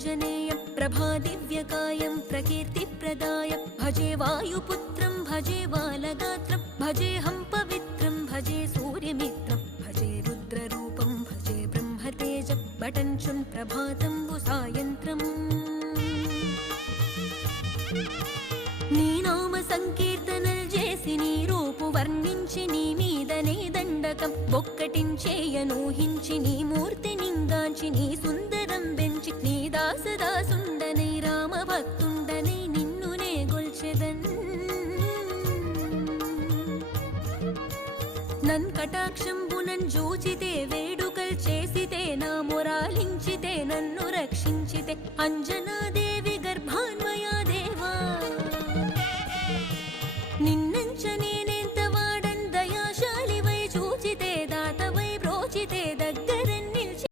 आञ्जनेयं प्रभादिव्यकायं प्रकीर्तिप्रदाय भजे वायुपुत्रं भजे बालगात्रं भजेऽहं पवित्रं भजे सूर्यमित्रं भजे रुद्ररूपं भजे ब्रह्मतेजं बटञ्चुन् प्रभातं सायन्त्रम् నీ నామ సంకీర్తనలు చేసి నీ రూపు వర్ణించి నీ మీదనే దండకం ఒక్కటించేయనూహించి నీ మూర్తి నింగాంచి నీ సుందరం పెంచి నీ దాసదాసుండనై రామభక్తుండనై నిన్నునే గొల్చెదన్ నన్ కటాక్షంబునన్ జూచితే వేడుకల్ చేసితే నా మొరాలించితే నన్ను రక్షించితే అంజ